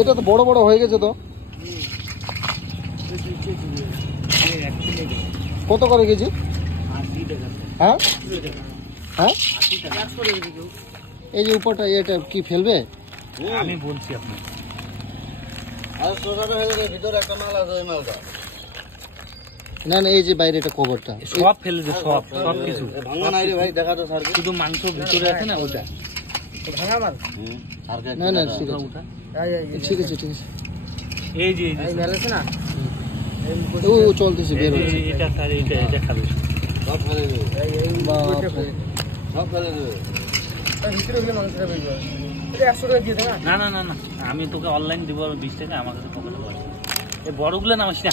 এটা তো বড় বড় হয়ে গেছে তো। কত করে কেজি? হ্যাঁ হ্যাঁ, এই যে উপরটা এটা কি ফেলবে? আমি বলছি আপনি না না, এই যে বাইরে এটা কভারটা সব ফেলে দে, সব সব কিছু ভাঙা নাই রে ভাই, দেখা তো স্যার, শুধু মাংস ভিতরে আছে না ওটা ভাঙা মাল। না না ঠিক আছে ঠিক আছে ঠিক আছে। এই যে এই মেল আছে না, ও চলতেছে বের হচ্ছে। এটা স্যার, এটা খাবে সব ফেলে দেবে, সব ফেলে দেবে। না না না না, আমি তোকে অনলাইন দিব 20 টাকা, আমার কাছে পকেটে পড়ে। এই বড়গুলো নামাস না,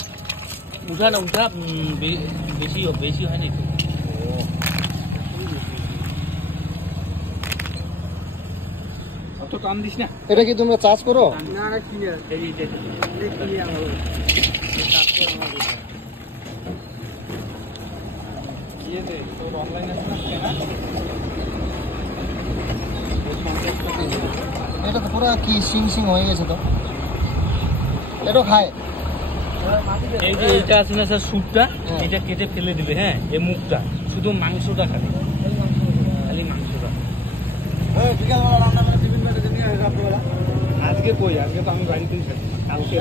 উঠা না উঠা, বেশি বেশি হয়নি তো। অত টান দিস না। এটা কি তোমরা চাষ করো? না না, ক্লিয়ার। এই যে ক্লিয়ার আমার চাষ করো আমার ইয়ে দে, তোর অনলাইন আছে না? এটা তো পুরো কি সিং সিং হয়ে গেছে তো। এটা খায়। এই যে এইটা আছে না স্যার, স্যুটটা, এটা কেটে ফেলে দিবে। হ্যাঁ, এই মুখটা, শুধু মাংসটা খাবে, খালি মাংসটা। আজকে কই, আজকে তো আমি বাড়িতেই থাকি, কালকে